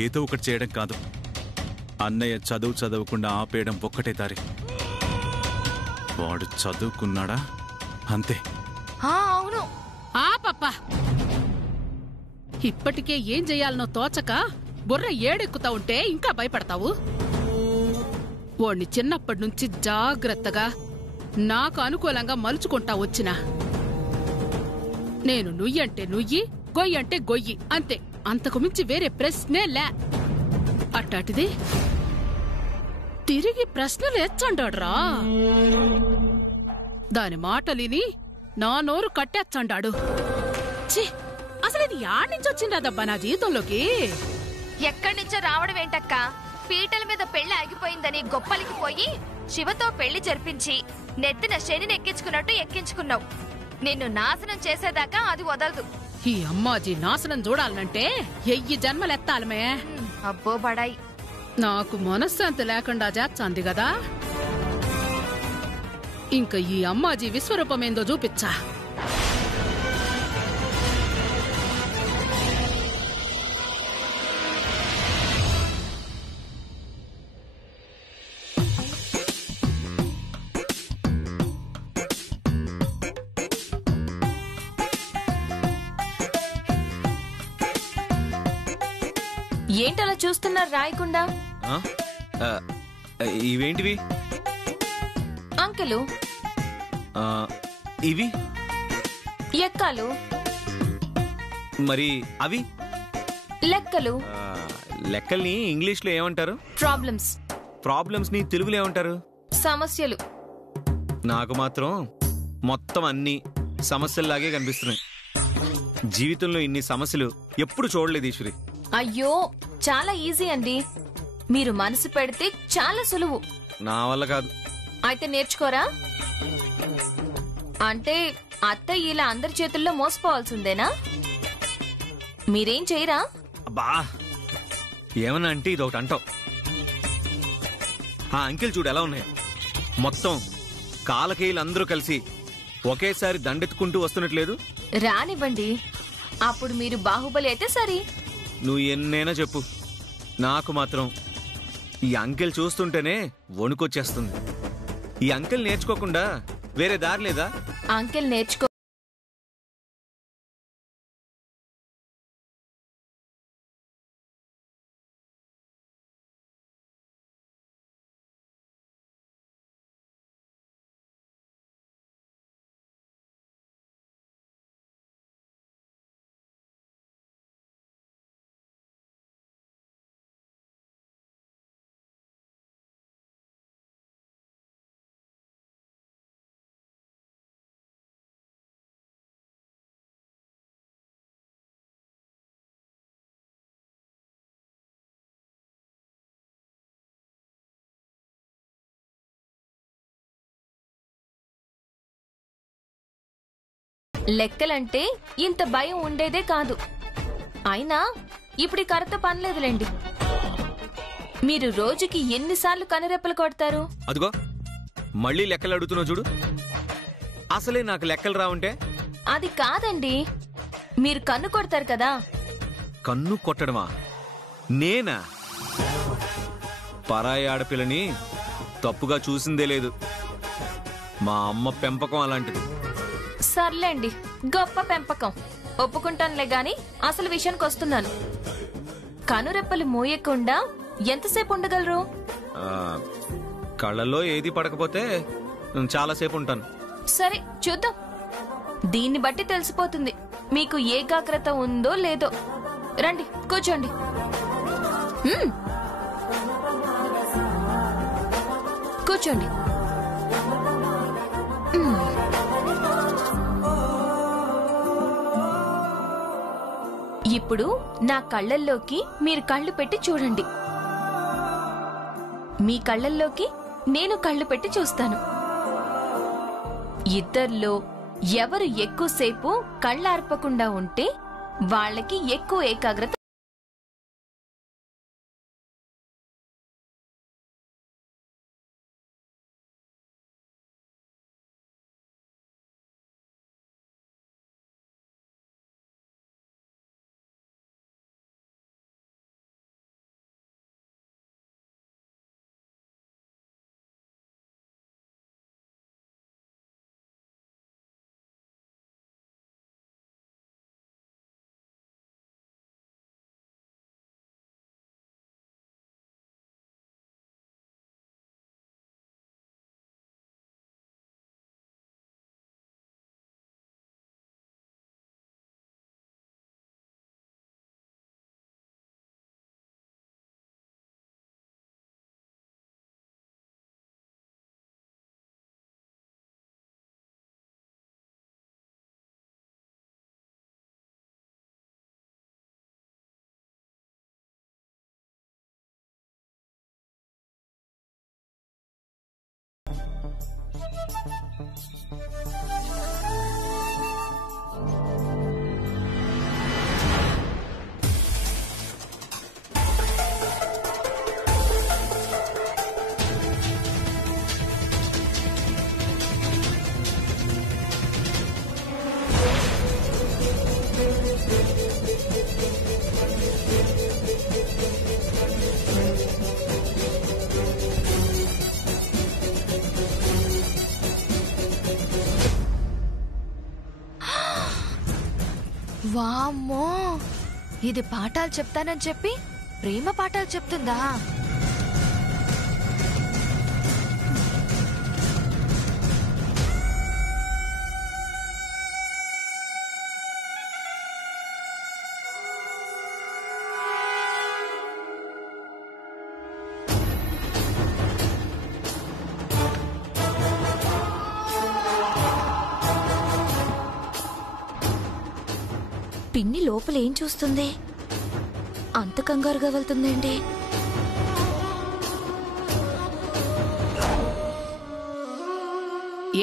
ఏదో ఒకటి చేయడం కాదు, అన్నయ్య చదవకుండా ఆపేయడం ఒక్కటే దారి. వాడు చదువుకున్నాడా అంతే. అవును. పాప ఇప్పటికే ఏం చెయ్యాలనో తోచక బుర్ర ఏడెక్కుతా ఉంటే ఇంకా భయపడతావు. వాణ్ణి చిన్నప్పటి నుంచి జాగ్రత్తగా నాకు అనుకూలంగా మలుచుకుంటా వచ్చినా. నేను నుయ్యంటే నుయ్యి, గొయ్యంటే గొయ్యి అంతే, అంతకు మించి వేరే ప్రశ్నే లే. అట్టాటిది తిరిగి ప్రశ్నలు ఎచ్చండాడ్రా. దాని మాటలిని నా నోరు కట్టేచ్చండాడు. ఛీ, అసలు ఇది యాడ్నించొచ్చిందబ్బా నా జీవితంలోకి. ఎక్కడి నుంచో రావడం ఏంటక్క? పీటల మీద పెళ్లి ఆగిపోయిందని గొప్పలికి పోయి శివతో పెళ్లి జరిపించి నెత్తిన శనిని ఎక్కించుకున్నట్టు ఎక్కించుకున్నావు. నిన్ను నాశనం చేసేదాకా అది వదలదు. ఈ అమ్మాజీ నాశనం చూడాలంటే 1000 జన్మలెత్తాలమే. అబ్బో బడాయి. నాకు మనశ్శాంతి లేకుండా చేచ్చాంది గదా, ఇంక ఈ అమ్మాజీ విశ్వరూపమేందో చూపిచ్చా. ఏంటలా చూస్తున్నారు రాయకుండా? ఇవేంటివి? అంకెలు. ఇవి ఎక్కాలు. మరి అవి లెక్కలు. లెక్కల్ని ఇంగ్లీష్ లో ఏమంటారు? ప్రాబ్లమ్స్. ప్రాబ్లమ్స్ ని తెలుగులో ఏమంటారు? సమస్యలు. నాకు మాత్రం మొత్తం అన్ని సమస్యల్లాగే కనిపిస్తున్నాయి. జీవితంలో ఇన్ని సమస్యలు ఎప్పుడు చూడలేదు ఈశ్వరి. అయ్యో, చాలా ఈజీ అండి. మీరు మనసు పెడితే చాలా సులువు. నా వల్ల కాదు. అయితే నేర్చుకోరా? అంటే అత్తయ్య ఇలా అందరి చేతుల్లో మోసపోవాల్సిందేనా? మీరేం చేయరా? అబ్బా, ఏమన్నా అంటే ఇది ఒకటి అంటావు. ఆ అంకెలు చూడు ఎలా ఉన్నాయి. మొత్తం కాలకేయులందరూ కలిసి ఒకేసారి దండెత్తుకుంటూ వస్తున్నట్లేదు. రానివ్వండి, అప్పుడు మీరు బాహుబలి అయితే సరి. నువ్వు ఎన్నైనా చెప్పు, నాకు మాత్రం ఈ అంకెలు చూస్తుంటేనే వణుకొచ్చేస్తుంది. ఈ అంకెలు నేర్చుకోకుండా వేరే దారి లేదా? అంకెల్ నేర్చుకో. లెక్కలంటే ఇంత భయం ఉండేదే కాదు. అయినా ఇప్పుడు కరెక్ట్ పనిలేదులేండి. మీరు రోజుకి ఎన్నిసార్లు కనురెప్పలు కొడతారు? అదిగో మళ్ళీ లెక్కలు అడుగుతున్నావు చూడు. అసలే నాకు లెక్కలు రావుంటే. అది కాదండి, మీరు కన్ను కొడతారు కదా. కన్ను కొట్టడమా? నేనా? పరాయి ఆడపిల్లని తప్పుగా చూసిందే లేదు. మా అమ్మ పెంపకం అలాంటిది. సర్లేండి, గొప్ప పెంపకం ఒప్పుకుంటానులే గాని అసలు విషయానికి వస్తున్నాను. కనురెప్పలు మోయకుండా ఎంతసేపు ఉండగలరు? కళ్ళలో ఏది పడకపోతే చాలాసేపు ఉంటాను. సరే చూద్దాం. దీన్ని బట్టి తెలిసిపోతుంది మీకు ఏకాగ్రత ఉందో లేదో. రండి కూర్చోండి. కూర్చోండి. ఇప్పుడు నా కళ్ళల్లోకి మీరు కళ్ళు పెట్టి చూడండి. మీ కళ్ళల్లోకి నేను కళ్ళు పెట్టి చూస్తాను. ఇద్దర్లో ఎవరు ఎక్కువసేపు కళ్ళార్పకుండా ఉంటే వాళ్ళకి ఎక్కువ ఏకాగ్రత వామ్మో, ఇది పాఠాలు చెప్తానని చెప్పి ప్రేమ పాఠాలు చెప్తుందా? పిన్ని లోపల ఏం చూస్తుంది? అంత కంగారుగా వెళ్తుందేంటి?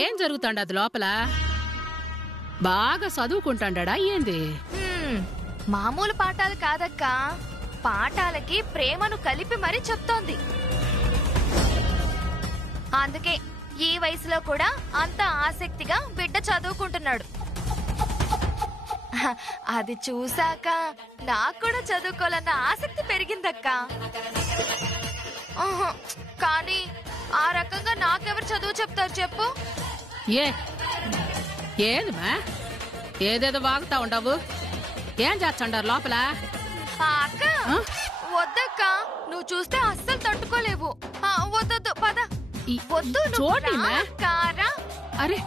ఏం జరుగుతాండ అది లోపల? బాగా చదువుకుంటాడా ఏంది? మామూలు పాఠాలు కాదక్కా, పాఠాలకి ప్రేమను కలిపి మరీ చెప్తోంది. అందుకే ఈ వయసులో కూడా అంత ఆసక్తిగా బిడ్డ చదువుకుంటున్నాడు. అది చూసాక నాకు కూడా చదువుకోవాలన్న ఆసక్తి పెరిగిందక్కా. కానీ ఆ రకంగా నాకెవరు చదువు చెప్తారు చెప్పు? ఏదిమా ఏదేదో వాగుతా ఉండవు? ఏం చేస్తాండారు లోపల? అక్క వద్దక్క, నువ్వు చూస్తే అస్సలు తట్టుకోలేవు. వద్దొద్దు, పద. వద్దు, చూడమ్మా. కారా. అరే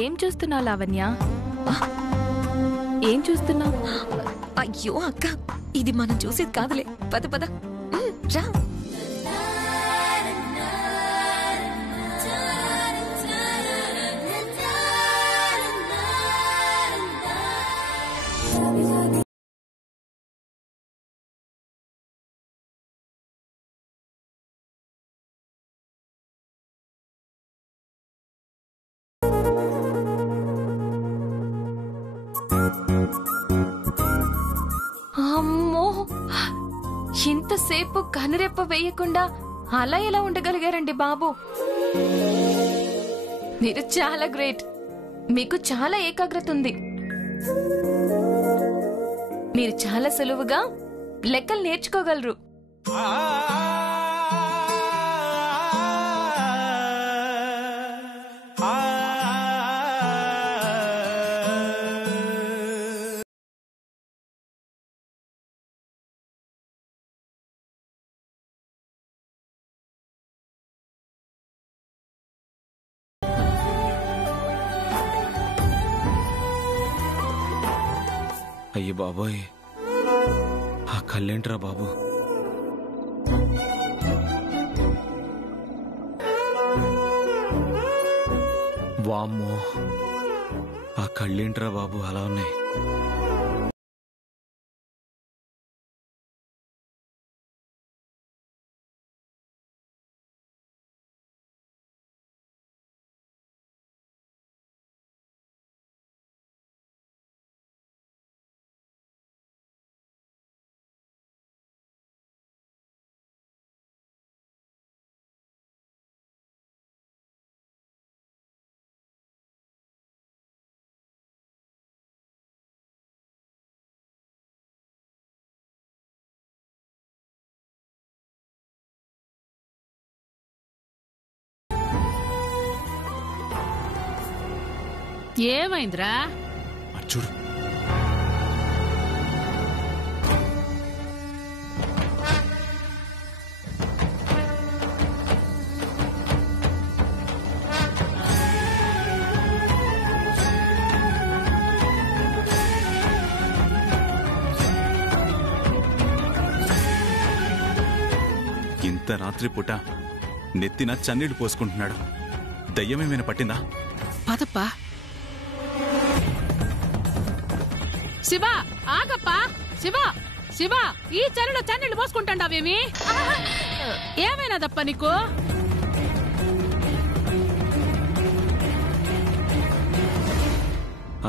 ఏం చూస్తున్నావు లావణ్య? ఏం చూస్తున్నావు? అయ్యో అక్క, ఇది మనం చూసేది కాదులే. పద పద రా. అమ్మో, ఇంతసేపు కనురెప్ప వేయకుండా అలా ఎలా ఉండగలిగారండి బాబు? మీరు చాలా గ్రేట్. మీకు చాలా ఏకాగ్రత ఉంది. మీరు చాలా సులువుగా లెక్కలు నేర్చుకోగలరు. అయ్యి బాబోయ్, ఆ కళ్ళేంట్రా బాబు? వామ్మో, ఆ కళ్ళేంట్రా బాబు అలా ఉన్నాయి? ఏమైందిరా? చూడు. ఇంత రాత్రి పూట నెత్తిన చన్నీళ్లు పోసుకుంటున్నాడు. దయ్యమేమైనా పట్టిందా? పదప్పా. శివ ఆగప్పా. శివ శివ ఈ చెరువులో చన్నీళ్ళు పోసుకుంటాండావేమి? ఏమైనాదప్ప నీకు?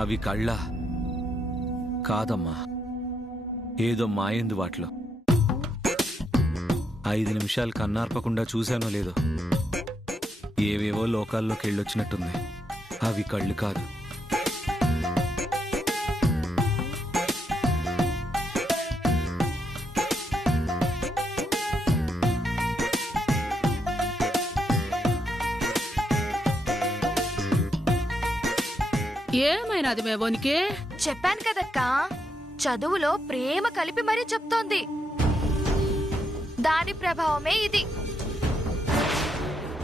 అవి కళ్ళ కాదమ్మా, ఏదో మాయందు వాటిలో. 5 నిమిషాలు కన్నార్పకుండా చూశానో లేదో ఏవేవో లోకాల్లోకి వెళ్ళొచ్చినట్టుంది. అవి కళ్ళు కాదు. ఏమైనాది మేవోనికి? చెప్పాను కదక్కా, చదువులో ప్రేమ కలిపి మరీ చెప్తోంది. దాని ప్రభావమే ఇది.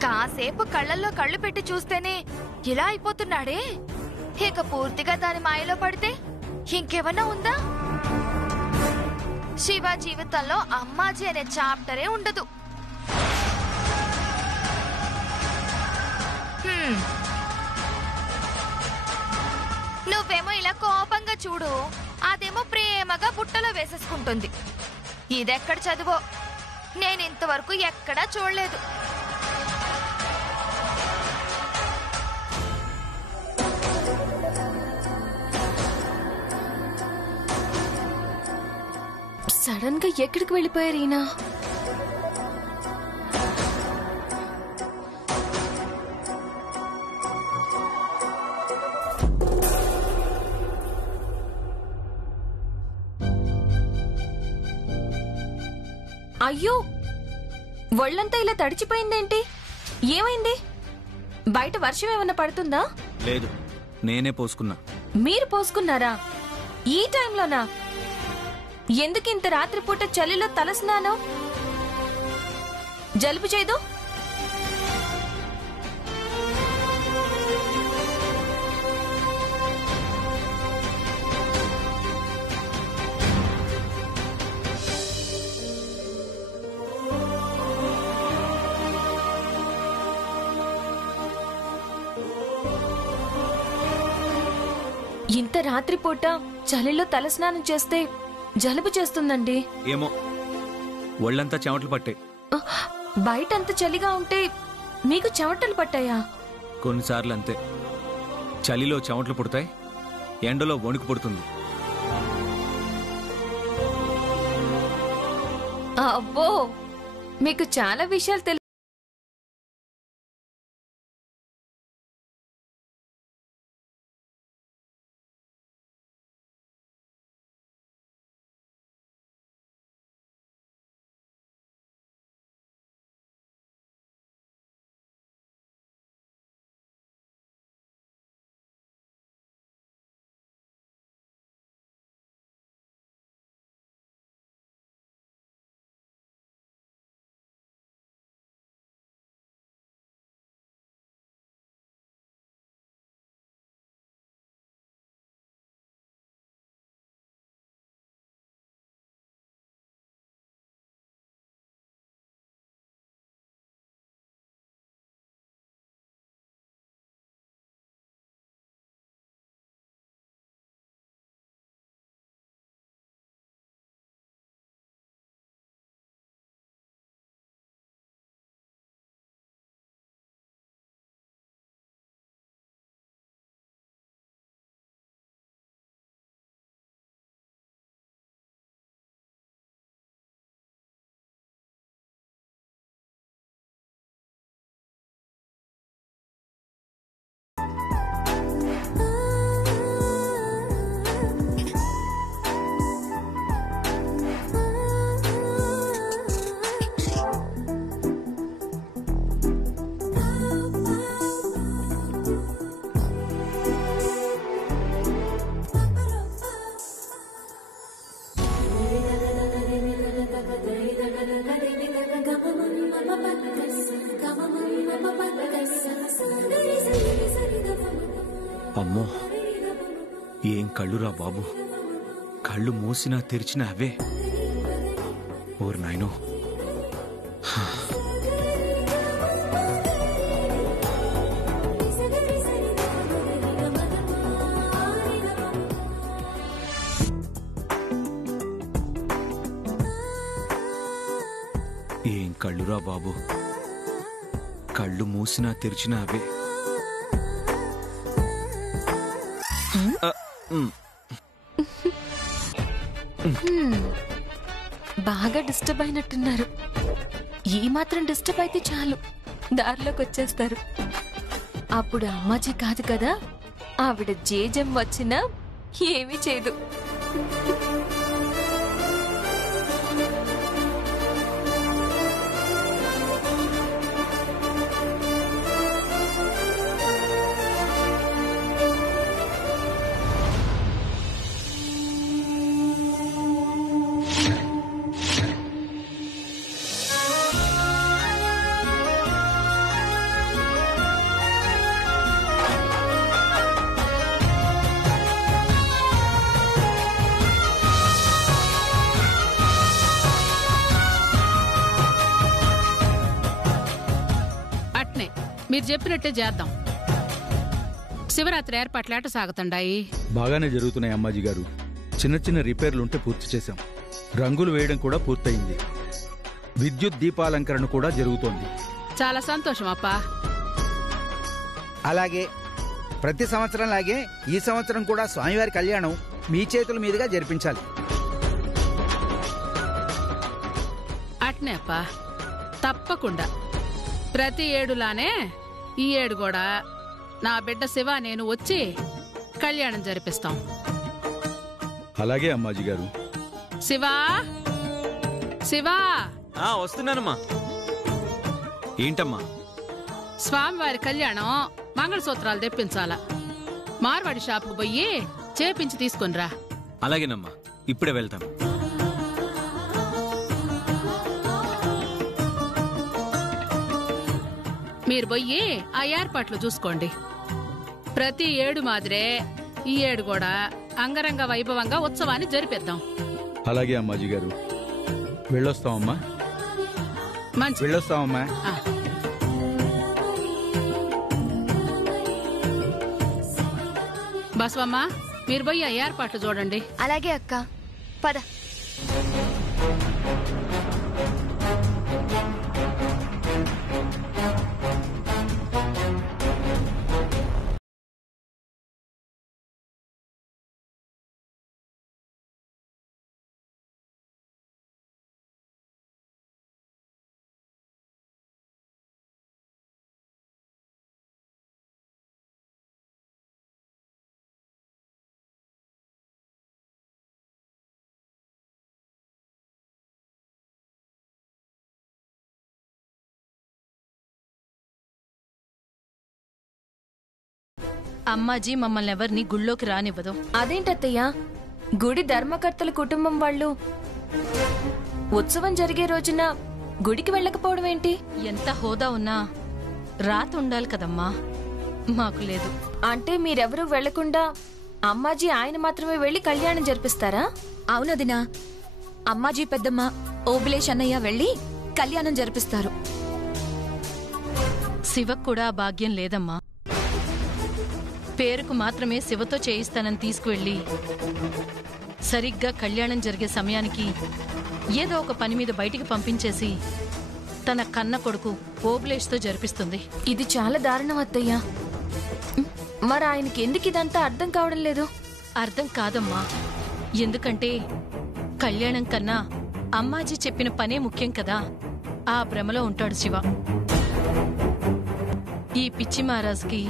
కాసేపు కళ్ళల్లో కళ్ళు పెట్టి చూస్తేనే ఇలా అయిపోతున్నాడే, ఇక పూర్తిగా దాని మాయలో పడితే ఇంకేమన్నా ఉందా? శివ జీవితంలో అమ్మాజీ అనే చాప్టరే ఉండదు. నువ్వేమో ఇలా కోపంగా చూడు, అదేమో ప్రేమగా బుట్టలో వేసేసుకుంటుంది. ఇదెక్కడ చదువో, నేను ఇంతవరకు ఎక్కడా చూడలేదు. సడన్ గా ఎక్కడికి వెళ్ళిపోయారు ఈయన? అయ్యో, ఒళ్ళంతా ఇలా తడిచిపోయిందేంటి? ఏమైంది? బయట వర్షం ఏమన్నా పడుతుందా? లేదు, నేనే పోసుకున్నా. మీరు పోసుకున్నారా? ఈ టైంలోనా? ఎందుకు ఇంత రాత్రిపూట చలిలో తలస్నానం? జలుబు చేయదు? ఇంత రాత్రిపూట చలిలో తలస్నానం చేస్తే జలుబు చేస్తుందండి. ఏమో, ఒళ్ళంతా చెమటలు పట్టాయి. బయట అంత చలిగా ఉంటే మీకు చెమటలు పట్టాయా? కొన్నిసార్లు అంతే. చలిలో చెమటలు పుడతాయి, ఎండలో వణుకు పుడుతుంది. అబ్బో, మీకు చాలా విషయాలు తెలుసు. అమ్మో, ఏం కళ్ళురా బాబు! కళ్ళు మూసినా తెరిచినా అవే. ఓర్ నాయనో! ఏం కళ్ళురా బాబు, కళ్ళు మూసినా తెరిచినా అవే. బాగా డిస్టర్బ్ అయినట్టున్నారు. ఈ మాత్రం డిస్టర్బ్ అయితే చాలు, దారిలోకి వచ్చేస్తారు. అప్పుడు అమ్మాజీ కాదు కదా, ఆవిడ జేజం వచ్చినా ఏమీ చేయదు. మీరు చెప్పినట్టే చేద్దాం. శివరాత్రి ఏర్పాట్లేట సాగుతుండాయి. బాగానే జరుగుతున్నాయి అమ్మాజీ గారు. చిన్న చిన్న రిపేర్లుంటే పూర్తి చేశాం. రంగులు వేయడం కూడా పూర్తయింది. విద్యుత్ దీపాలంకరణ కూడా జరుగుతోంది. చాలా సంతోషం అప్పా. అలాగే ప్రతి సంవత్సరం లాగే ఈ సంవత్సరం కూడా స్వామివారి కళ్యాణం మీ చేతుల మీదుగా జరిపించాలి. అట్నే అప్పా, తప్పకుండా. ప్రతి ఏడులానే ఈ ఏడు కూడా నా బిడ్డ శివ నేను వచ్చి కళ్యాణం జరిపిస్తాం. అలాగే అమ్మాజీ గారు. శివా, శివా, వస్తున్నానమ్మా. ఏంటమ్మా? స్వామివారి కళ్యాణం మంగళసూత్రాలు తెప్పించాలా. మార్వాడి షాపుకు పోయి చేపించి తీసుకునిరా. అలాగేనమ్మా, ఇప్పుడే వెళ్తాం. మీరు పోయి ఆ ఏర్పాట్లు చూసుకోండి. ప్రతి ఏడు మాదిరే ఈ ఏడు కూడా అంగరంగ వైభవంగా ఉత్సవాన్ని జరిపిద్దాం. అలాగే అమ్మాజీ గారు. వెళ్ళొస్తామమ్మా. మంచి వెళ్ళొస్తామమ్మా. బసవమ్మ, మీరు పోయి ఆ ఏర్పాట్లు చూడండి. అలాగే అక్క, పద. అమ్మాజీ మమ్మల్ని ఎవరిని గుళ్ళోకి రానివ్వదు. అదేంటత్తయ్యా, గుడి ధర్మకర్తల కుటుంబం వాళ్ళు ఉత్సవం జరిగే రోజున గుడికి వెళ్ళకపోవడం ఏంటి? ఎంత హోదా ఉన్నా రాత ఉండాలి కదమ్మా. మాకు లేదు. అంటే మీరెవరూ వెళ్లకుండా అమ్మాజీ ఆయన మాత్రమే వెళ్లి కళ్యాణం జరిపిస్తారా? అవునదినా, అమ్మాజీ పెద్దమ్మ, ఓబులేష్ అన్నయ్య వెళ్లి కళ్యాణం జరిపిస్తారు. శివకు కూడా ఆ భాగ్యం లేదమ్మా. పేరుకు మాత్రమే శివతో చేయిస్తానని తీసుకువెళ్ళి సరిగ్గా కళ్యాణం జరిగే సమయానికి ఏదో ఒక పని మీద బయటికి పంపించేసి తన కన్న కొడుకు ఓబులేష్తో జరిపిస్తుంది. ఇది చాలా దారుణం అత్తయ్యా. మరి ఆయనకి ఎందుకు ఇదంతా అర్థం కావడం లేదు? అర్థం కాదమ్మా. ఎందుకంటే కళ్యాణం కన్నా అమ్మాజీ చెప్పిన పనే ముఖ్యం కదా. ఆ భ్రమలో ఉంటాడు శివ. ఈ పిచ్చి మహారాజుకి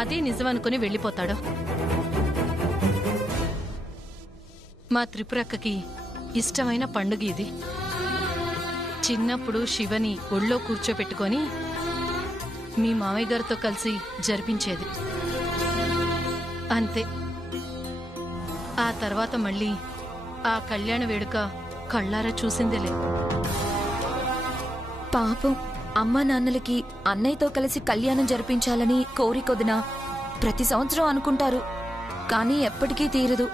అదే నిజమనుకుని వెళ్ళిపోతాడు. మా త్రిపురక్కకి ఇష్టమైన పండుగ ఇది. చిన్నప్పుడు శివని ఒళ్ళో కూర్చోపెట్టుకొని మీ మామయ్య గారితో కలిసి జరిపించేది. అంతే. ఆ తర్వాత మళ్ళీ ఆ కళ్యాణ వేడుక కళ్ళారా చూసిందేలే. పాపం అమ్మా నాన్నలకి అన్నయ్యతో కలిసి కళ్యాణం జరిపించాలని కోరికొదినా ప్రతి సంవత్సరం అనుకుంటారు, కానీ ఎప్పటికీ తీరదు.